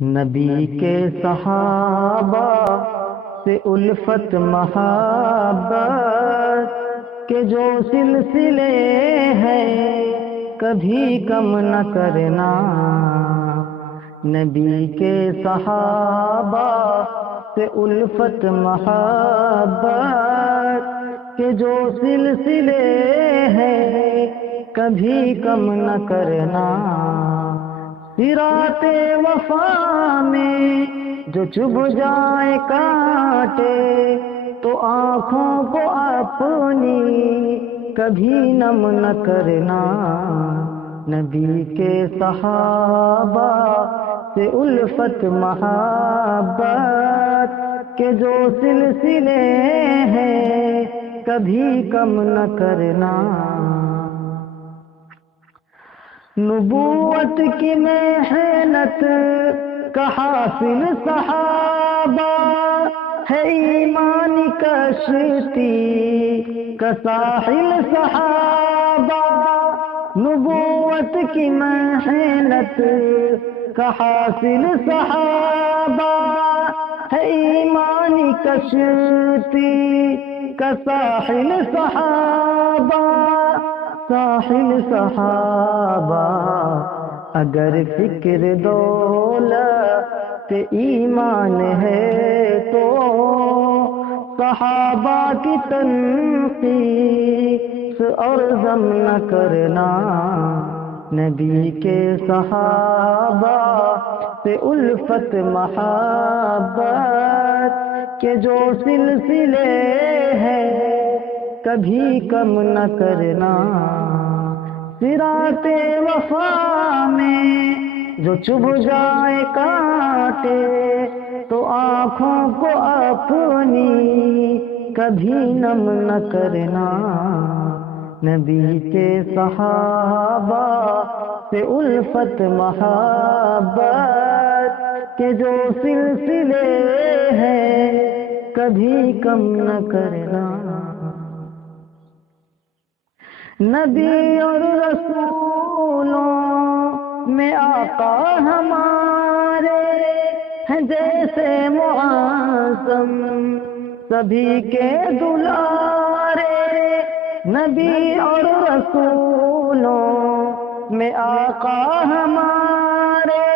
نبی کے صحابہ سے الفت محبت کے جو سلسلے ہیں کبھی کم نہ کرنا. نبی کے صحابہ سے الفت محبت کے جو سلسلے ہیں کبھی کم نہ کرنا. صراط وفا میں جو چبھ جائے کانٹے تو آنکھوں کو اپنی کبھی نم نہ کرنا. نبی کے صحابہ سے الفت محبت کے جو سلسلے ہیں کبھی کم نہ کرنا. نبوت کی محنت کا حاصل صحابہ ہے ایمانی کشتی کا ساحل صحابہ. نبوت کی محنت کا حاصل صحابہ ہے ایمانی کشتی کا ساحل صحابہ. ساحل صحابہ اگر فکر دولت ایمان ہے تو صحابہ کی تنقیص اور ذم نہ کرنا. نبی کے صحابہ سے الفت محبت کے جو سلسلے ہیں کبھی کم نہ کرنا. صراط وفا میں جو چبھ جائے کانٹے تو آنکھوں کو اپنی کبھی نم نہ کرنا. نبی کے صحابہ سے الفت محبت کے جو سلسلے ہیں کبھی کم نہ کرنا. نبی اور رسولوں میں آقا ہمارے ہیں جیسے معظم سبھی کے دلارے. نبی اور رسولوں میں آقا ہمارے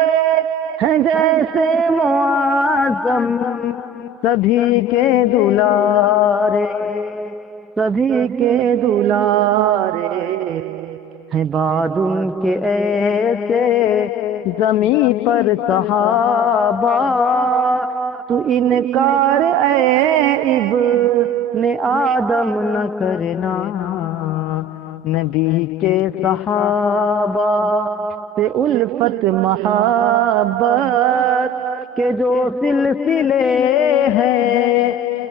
ہیں جیسے معظم سبھی کے دلارے. سبھی کے دلارے ہیں بعد ان کے ایسے زمیں پر صحابہ. تو انکار اے ابن آدم نہ کرنا. نبی کے صحابہ سے الفت محبت کے جو سلسلے ہیں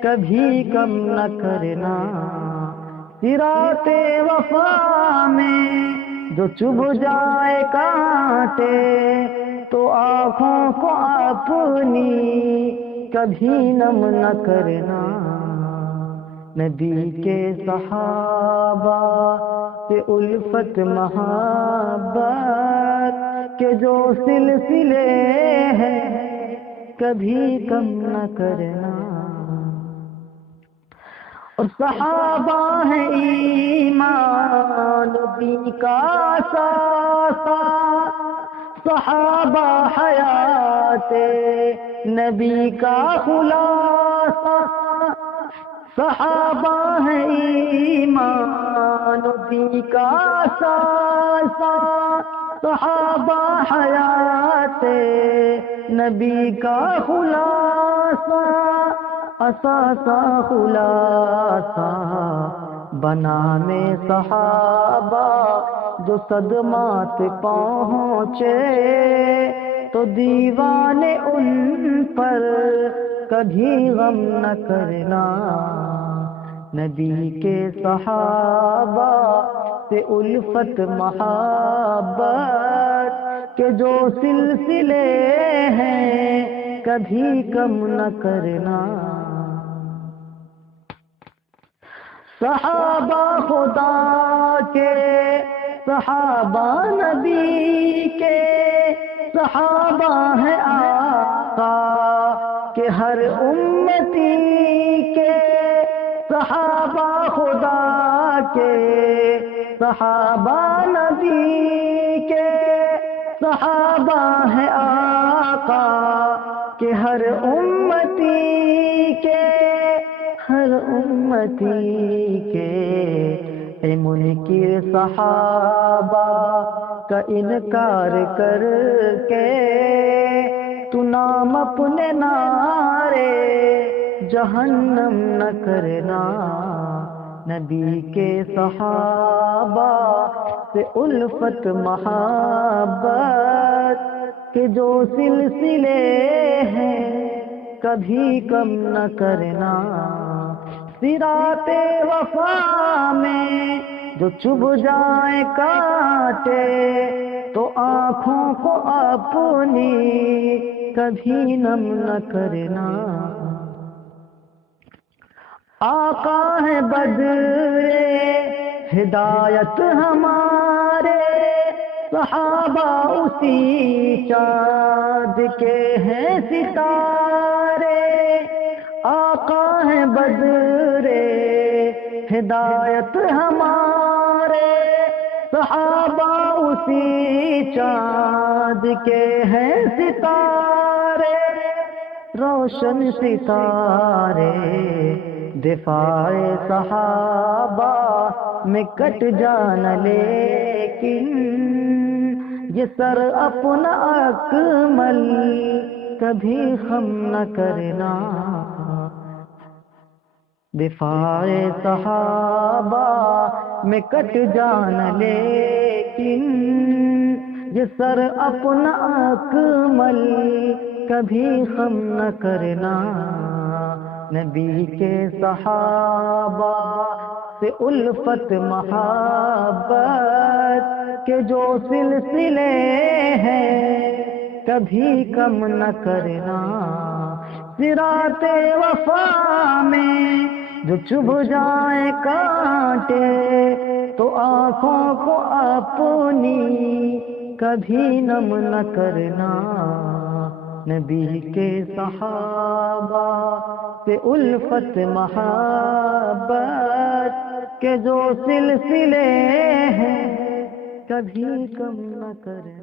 کبھی کم نہ کرنا. صراط وفا میں جو چبھ جائے کانٹے تو آنکھوں کو اپنی کبھی نم نہ کرنا. نبی کے صحابہ سے الفت محبت کے جو سلسلے ہیں کبھی کم نہ کرنا. اور صحابہ ہے ایمان دین کا اساس. صحابہ حیات نبی کا خلاصہ. صحابہ ہے ایمان دین کا اساس. صحابہ حیات نبی کا خلاصہ. اساسہ خلاصہ بنانے صحابہ جو صدمات پہنچے تو دیوانے ان پر کبھی غم نہ کرنا. نبی کے صحابہ سے الفت محبت کے جو سلسلے ہیں کبھی کم نہ کرنا. صحابہ خدا کے صحابہ نبی کے صحابہ ہے آقا کہ ہر امتی کے، صحابہ خدا کے، صحابہ نبی کے، صحابہ ہے آقا کہ ہر امتی کے، ہر امتی کے۔ اے منکر صحابہ کا انکار کر کے، تو نام اپنے نارے جہنم نہ کرنا۔ نبی کے صحابہ سے الفت محبت کے جو سلسلے ہیں کبھی کم نہ کرنا۔ صراط وفا میں جو چبھ جائے کانٹے، تو آنکھوں کو اپنی کبھی نم نہ کرنا۔ آقا ہے بدر ہدایت ہمارے، صحابہ اسی چاند کے ہیں ستارے۔ آقا ہے بدر ہدایت ہمارے، صحابہ اسی چاند کے ہیں ستارے۔ روشن ستارے دفاع صحابہ میں کٹ جانا، لیکن یہ سر اپنا اکمل کبھی خم نہ کرنا۔ دفاع صحابہ میں کٹ جانا، لیکن یہ سر اپنا اکمل کبھی خم نہ کرنا۔ نبی کے صحابہ سے الفت محبت کے جو سلسلے ہیں کبھی کم نہ کرنا۔ صراط وفا میں جو چبھ جائے کانٹے، تو آنکھوں کو اپنی کبھی نم نہ کرنا۔ نبی کے صحابہ سے الفت محبت کے جو سلسلے ہیں کبھی کم نہ کرنا۔